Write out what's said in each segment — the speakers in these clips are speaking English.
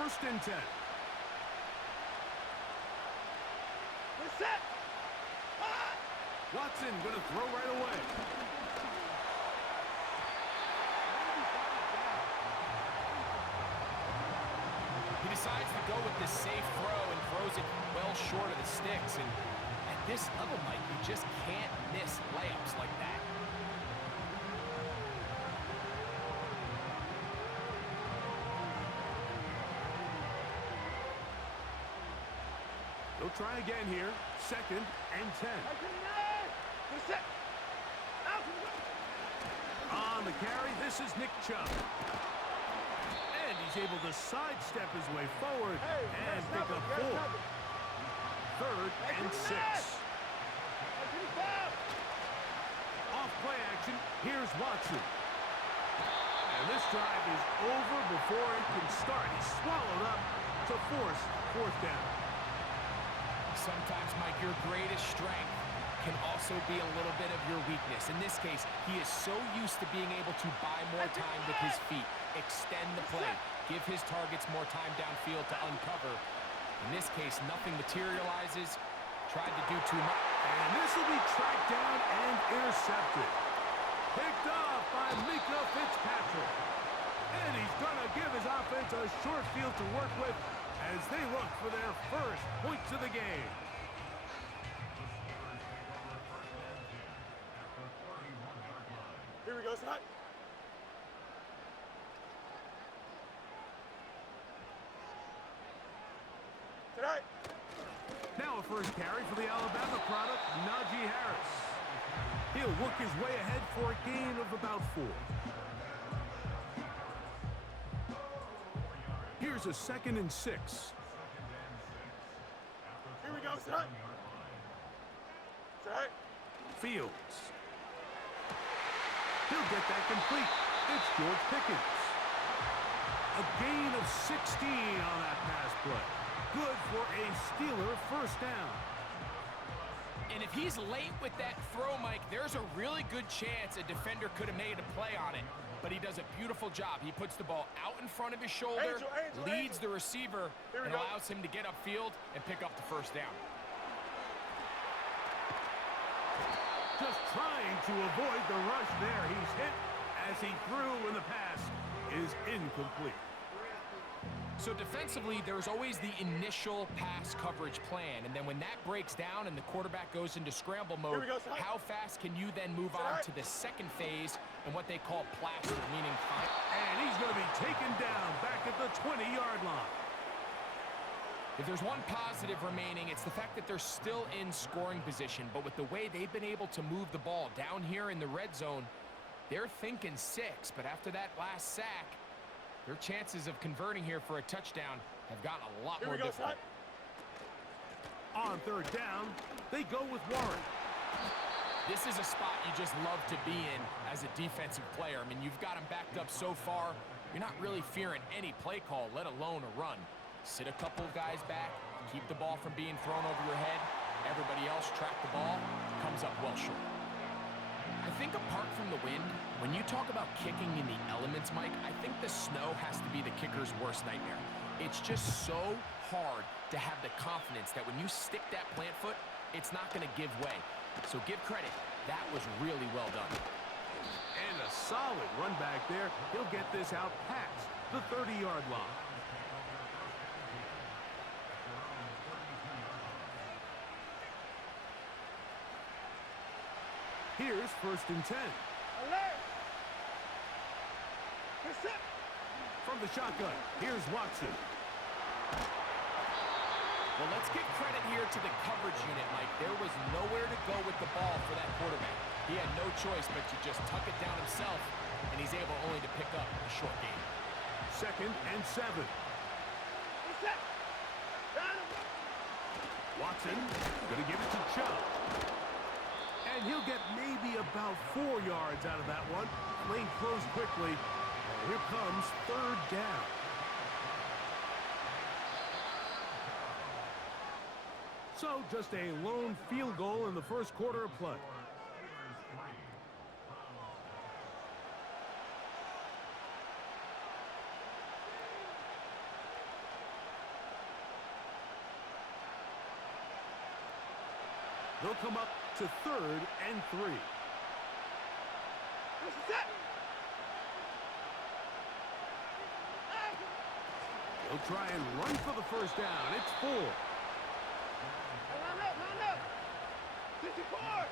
first and 10. Set. Watson going to throw right away. He decides to go with this safe throw and throws it well short of the sticks. And at this level, Mike, you just can't miss layups like that. He'll try again here. Second and 10. On the carry, this is Nick Chubb. And he's able to sidestep his way forward and pick up 4. Third and 6. Off play action, here's Watson. And this drive is over before it can start. He's swallowed up to force fourth down. Sometimes, Mike, your greatest strength can also be a little bit of your weakness. In this case, he is so used to being able to buy more time with his feet, extend the play, give his targets more time downfield to uncover. In this case, nothing materializes. Tried to do too much. And this will be tracked down and intercepted. Picked off by Mika Fitzpatrick. And he's going to give his offense a short field to work with as they look for their first points of the game. Here we go, Scott. Tonight. Now a first carry for the Alabama product, Najee Harris. He'll work his way ahead for a gain of about 4. Here's a second and 6. Here we go, Scott. Tonight. Fields. He'll get that complete. It's George Pickens. A gain of 16 on that pass play. Good for a Steeler first down. And if he's late with that throw, Mike, there's a really good chance a defender could have made a play on it. But he does a beautiful job. He puts the ball out in front of his shoulder, leads the receiver, and allows him to get upfield and pick up the first down. Just trying to avoid the rush there. He's hit as he threw, and the pass is incomplete. So defensively, there's always the initial pass coverage plan, and then when that breaks down and the quarterback goes into scramble mode, how fast can you then move on to the second phase and what they call plaster, meaning time? And he's going to be taken down back at the 20-yard line. If there's one positive remaining, it's the fact that they're still in scoring position, but with the way they've been able to move the ball down here in the red zone, they're thinking 6, but after that last sack, their chances of converting here for a touchdown have gotten a lot more difficult. On third down, they go with Warren. This is a spot you just love to be in as a defensive player. I mean, you've got him backed up so far, you're not really fearing any play call, let alone a run. Sit a couple of guys back, keep the ball from being thrown over your head. Everybody else track the ball, comes up well short. I think apart from the wind, when you talk about kicking in the elements, Mike, I think the snow has to be the kicker's worst nightmare. It's just so hard to have the confidence that when you stick that plant foot, it's not going to give way. So give credit, that was really well done. And a solid run back there. He'll get this out past the 30-yard line. Here's first and 10. From the shotgun, here's Watson. Well, let's give credit here to the coverage unit, Mike. There was nowhere to go with the ball for that quarterback. He had no choice but to just tuck it down himself, and he's able only to pick up a short gain. Second and 7. Watson going to give it to Chubb. And he'll get maybe about 4 yards out of that one. Lane closed quickly. And here comes third down. So just a lone field goal in the first quarter of play. They'll come up to 3rd and 3. Set. They'll try and run for the first down. It's 4. Line up. 54.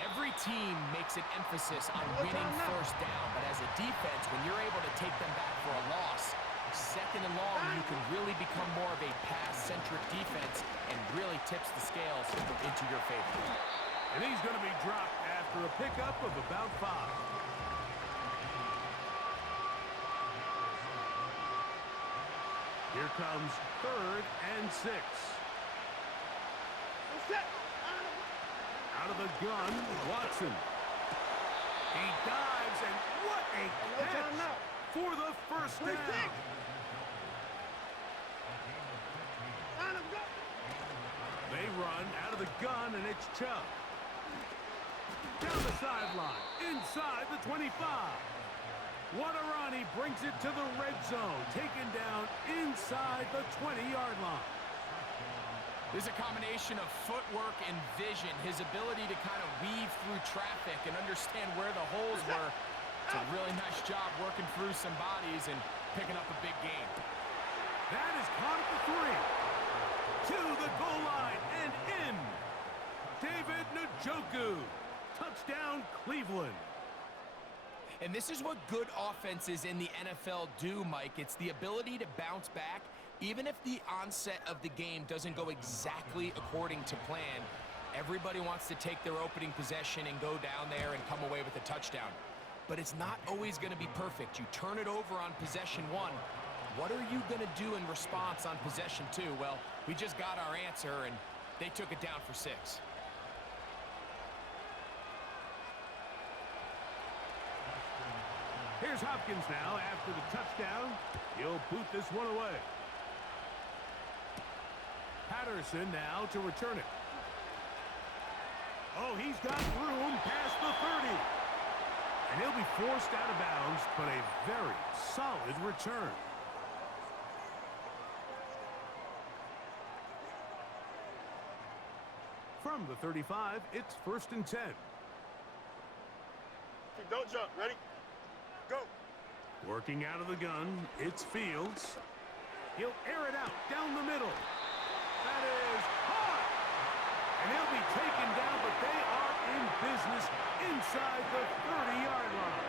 Every team makes an emphasis on winning first down, but as a defense, when you're able to take them back for a loss, 2nd and long, you can really become more of a pass-centric defense and really tips the scales into your favor. And he's going to be dropped after a pickup of about 5. Here comes 3rd and 6. Out of the gun, Watson. He dives, and what a catch for the first down. They run out of the gun, and it's Chubb. Down the sideline, inside the 25. Waterani brings it to the red zone, taken down inside the 20-yard line. There's a combination of footwork and vision, his ability to kind of weave through traffic and understand where the holes were. It's a really nice job working through some bodies and picking up a big gain. That is caught at the 3. To the goal line and in. David Njoku. Touchdown, Cleveland. And this is what good offenses in the NFL do, Mike. It's the ability to bounce back. Even if the onset of the game doesn't go exactly according to plan, everybody wants to take their opening possession and go down there and come away with a touchdown. But it's not always going to be perfect. You turn it over on possession 1. What are you going to do in response on possession 2? Well, we just got our answer, and they took it down for 6. Here's Hopkins now after the touchdown. He'll boot this one away. Patterson now to return it. Oh, he's got room past the 30. And he'll be forced out of bounds, but a very solid return. From the 35, it's 1st and 10. Don't jump. Ready? Go. Working out of the gun, it's Fields. He'll air it out down the middle. That is caught. And he'll be taken down, but they are in business inside the 30-yard line.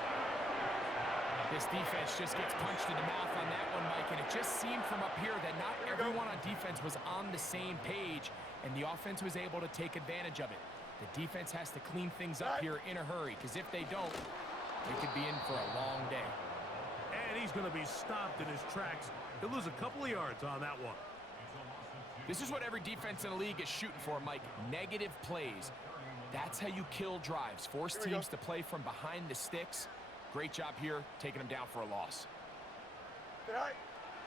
This defense just gets punched in the mouth on that one, Mike, and it just seemed from up here that not everyone on defense was on the same page, and the offense was able to take advantage of it. The defense has to clean things up here in a hurry, because if they don't, they could be in for a long day. And he's going to be stopped in his tracks. He'll lose a couple of yards on that one. This is what every defense in the league is shooting for, Mike. Negative plays. That's how you kill drives. Force teams to play from behind the sticks. Great job here, taking them down for a loss.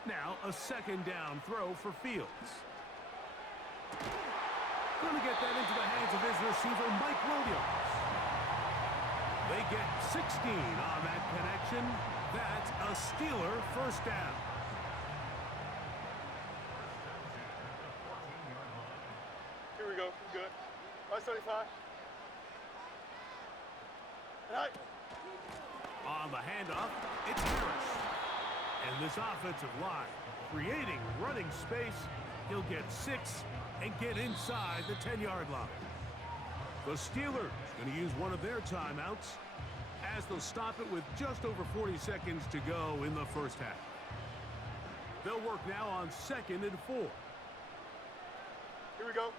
Now a 2nd down throw for Fields. Going to get that into the hands of his receiver, Mike Williams. They get 16 on that connection. That's a Steeler first down. Here we go. Good. Right 35. Right. On the handoff, it's Harris. And this offensive line creating running space. He'll get 6 and get inside the 10-yard line. The Steelers going to use one of their timeouts as they'll stop it with just over 40 seconds to go in the first half. They'll work now on 2nd and 4. Here we go.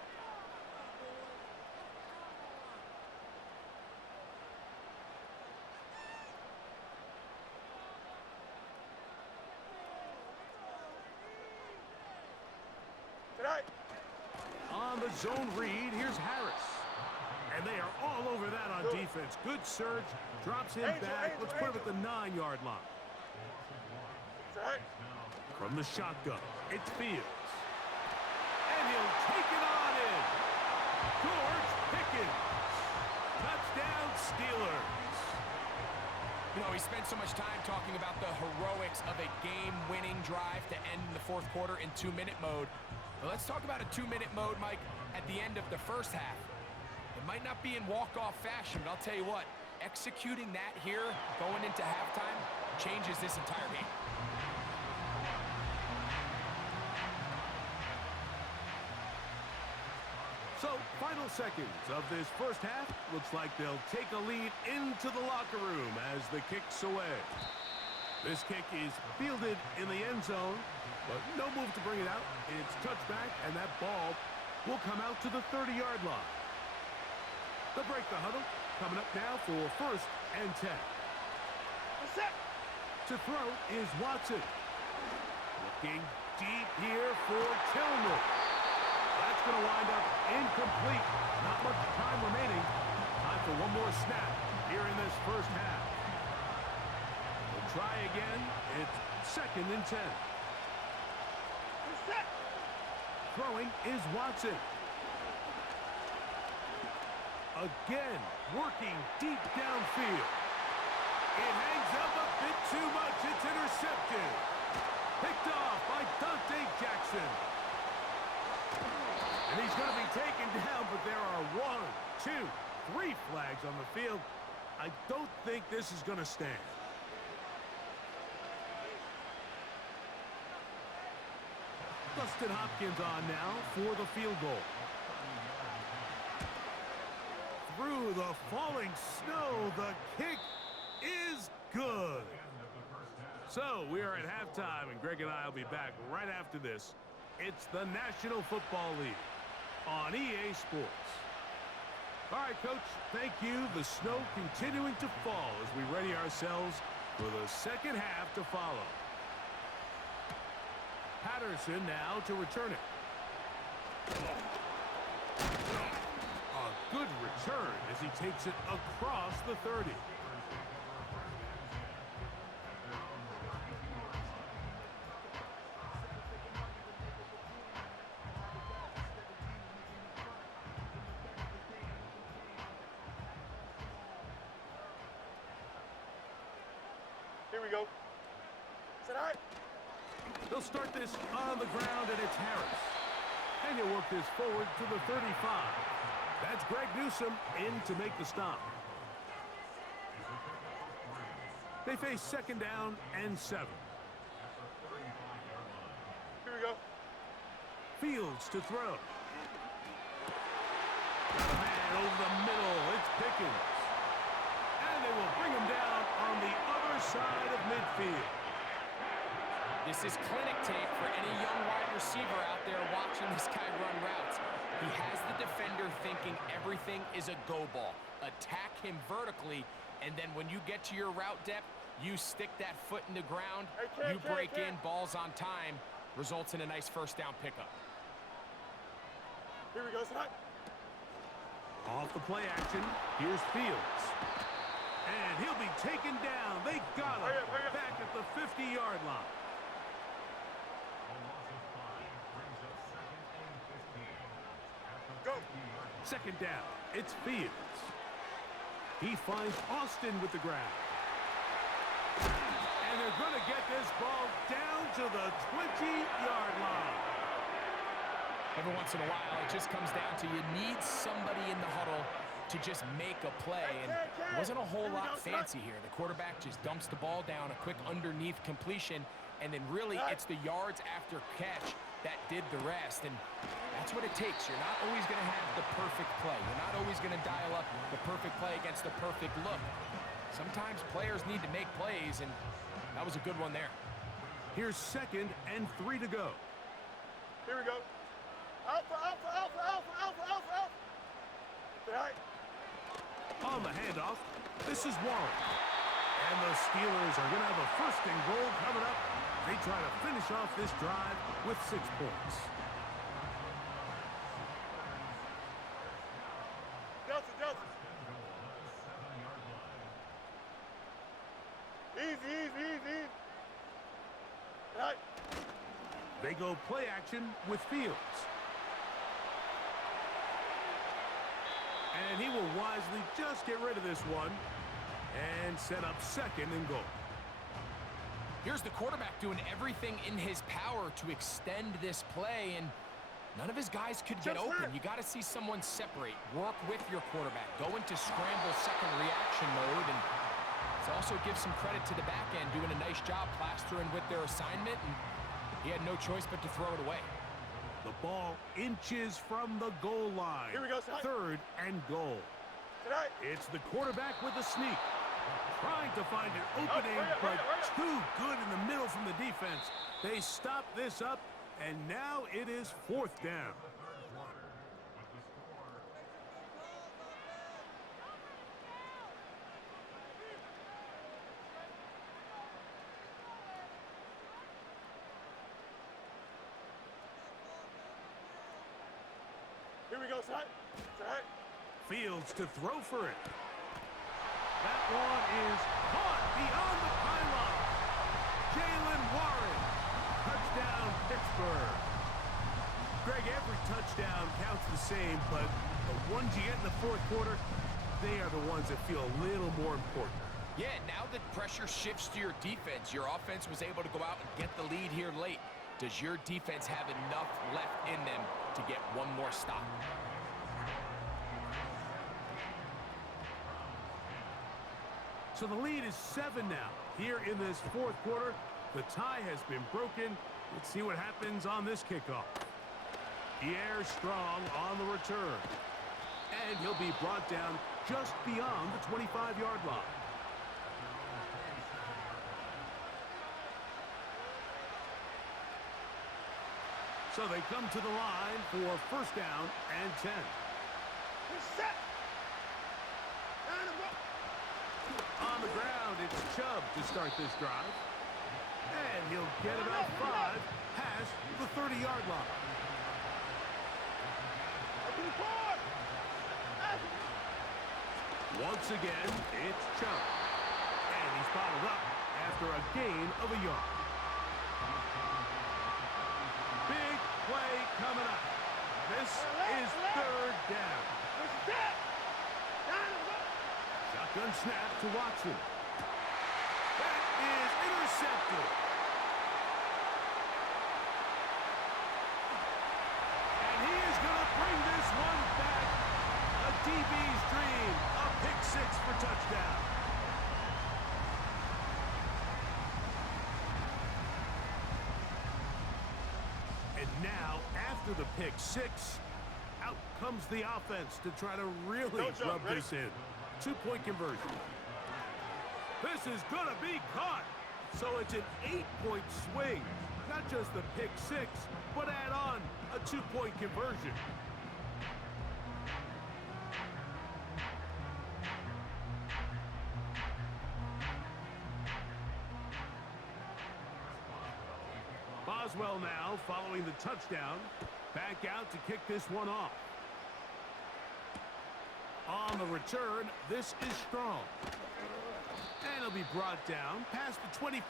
Tonight. On the zone read, here's Harris. And they are all over that on defense. Good surge, drops him back. Let's put him at the 9-yard line. From the shotgun, it's Fields. And he'll take it on in. George Pickens. Touchdown, Steelers. You know, we spent so much time talking about the heroics of a game-winning drive to end the fourth quarter in 2-minute mode. But let's talk about a 2-minute mode, Mike, at the end of the first half. It might not be in walk-off fashion, but I'll tell you what, executing that here going into halftime changes this entire game. So, final seconds of this first half. Looks like they'll take a lead into the locker room as the kick's away. This kick is fielded in the end zone, but no move to bring it out. It's touchback, and that ball will come out to the 30-yard line. They'll break the huddle. Coming up now for 1st and 10. To throw is Watson. Looking deep here for Tillman. That's going to wind up incomplete. Not much time remaining. Time for one more snap here in this first half. We'll try again. It's 2nd and 10. Throwing is Watson. Again, working deep downfield. It hangs up a bit too much. It's intercepted. Picked off by Dante Jackson. And he's going to be taken down, but there are 1, 2, 3 flags on the field. I don't think this is going to stand. Dustin Hopkins on now for the field goal. Through the falling snow, the kick is good. So we are at halftime, and Greg and I will be back right after this. It's the National Football League on EA Sports. All right, Coach, thank you. The snow continuing to fall as we ready ourselves for the second half to follow. Patterson now to return it. A good return as he takes it across the 30. Here we go. Is that all right? They'll start this on the ground, and it's Harris. And he'll work this forward to the 35. That's Greg Newsome in to make the stop. They face 2nd down and 7. Here we go. Fields to throw. Man over the middle. It's Pickens. And they will bring him down on the other side of midfield. This is clinic tape for any young wide receiver out there watching this guy run routes. He has the defender thinking everything is a go ball. Attack him vertically, and then when you get to your route depth, you stick that foot in the ground, you break in, balls on time, results in a nice 1st down pickup. Here we go, son. Off the play action, here's Fields. And he'll be taken down. They got him back at the 50-yard line. Go. 2nd down. It's Fields. He finds Austin with the grab. And they're going to get this ball down to the 20-yard line. Every once in a while, it just comes down to you need somebody in the huddle to just make a play, and it wasn't a whole lot fancy here. The quarterback just dumps the ball down, a quick underneath completion, and then really it's the yards after catch that did the rest, and that's what it takes. You're not always going to have the perfect play. You're not always going to dial up the perfect play against the perfect look. Sometimes players need to make plays, and that was a good one there. Here's 2nd and 3 to go. Here we go. Alpha, alpha, alpha, alpha, alpha, alpha, alpha. All right. On the handoff, this is Warren. And the Steelers are going to have a 1st and goal coming up. They try to finish off this drive with 6 points. Delta, Delta. Easy, easy, easy. All right. They go play action with Fields. And he will wisely just get rid of this one and set up 2nd and goal. Here's the quarterback doing everything in his power to extend this play, and none of his guys could get open. You got to see someone separate, work with your quarterback, go into scramble second reaction mode, and it also gives some credit to the back end doing a nice job plastering with their assignment, and he had no choice but to throw it away. The ball inches from the goal line. Here we go, son. 3rd and goal. Tonight. It's the quarterback with a sneak. Trying to find an opening, but too good in the middle from the defense. They stop this up, and now it is 4th down. Here we go, son. Tonight. Fields to throw for it. That one is caught beyond the pylon. Jalen Warren. Touchdown, Pittsburgh. Greg, every touchdown counts the same, but the ones you get in the 4th quarter, they are the ones that feel a little more important. Yeah, now that pressure shifts to your defense, your offense was able to go out and get the lead here late. Does your defense have enough left in them to get one more stop? So the lead is 7 now. Here in this 4th quarter, the tie has been broken. Let's see what happens on this kickoff. Pierre Strong on the return. And he'll be brought down just beyond the 25-yard line. So they come to the line for 1st down and 10. Set. On the ground, it's Chubb to start this drive. And he'll get about 5 past the 30-yard line. Once again, it's Chubb. And he's bottled up after a gain of a yard. Big play coming up. This is 3rd down. Shotgun snap to Watson. That is intercepted. And he is going to bring this one back. A DB's dream. A pick 6 for touchdown. And now, after the pick 6, out comes the offense to try to really rub this in. 2-point conversion. This is going to be caught. So it's an 8-point swing. Not just the pick 6, but add on a 2-point conversion. Boswell now following the touchdown. Back out to kick this one off. On the return, this is Strong. And he'll be brought down past the 25.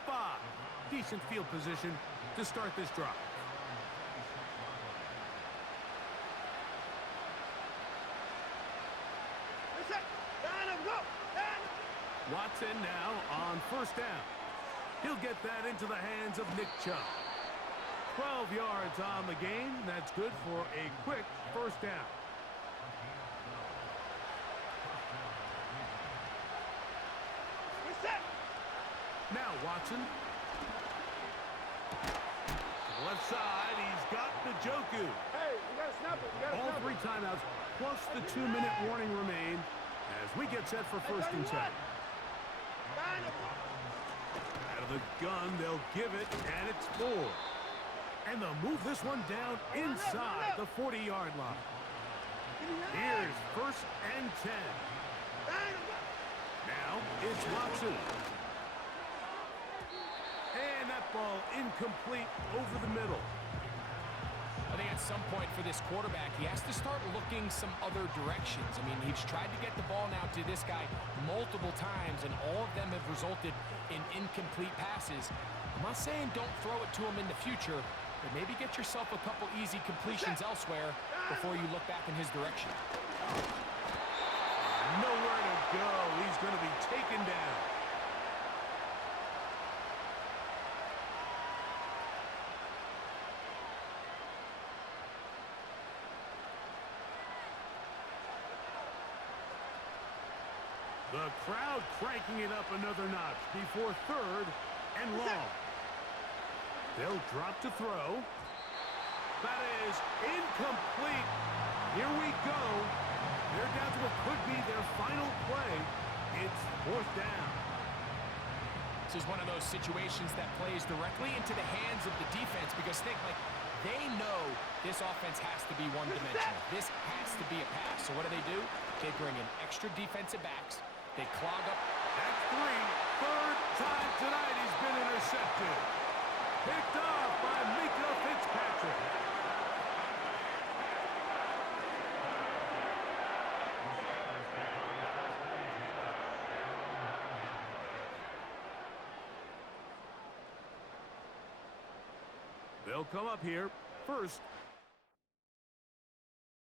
Decent field position to start this drive. Watson now on 1st down. He'll get that into the hands of Nick Chubb. 12 yards on the game. That's good for a quick 1st down. Now Watson. To the left side, he's got Njoku. Hey, you gotta snap it. All 3 timeouts, plus the 2-minute warning remain as we get set for 1st and 10. Out of the gun, they'll give it, and it's 4. And they'll move this one down inside the 40-yard line. Here's 1st and 10. Now it's Watson. And that ball incomplete over the middle. I think at some point for this quarterback, he has to start looking some other directions. I mean, he's tried to get the ball now to this guy multiple times, and all of them have resulted in incomplete passes. I'm not saying don't throw it to him in the future, but maybe get yourself a couple easy completions elsewhere before you look back in his direction. Nowhere to go. He's going to be taken down. The crowd cranking it up another notch before third and long. They'll drop to throw. That is incomplete. Here we go. They're down to what could be their final play. It's fourth down. This is one of those situations that plays directly into the hands of the defense because they know this offense has to be one-dimensional. This has to be a pass. So what do? They bring in extra defensive backs. They clog up. That's three. Third time tonight he's been intercepted. Picked off by Mika Fitzpatrick. They'll come up here. First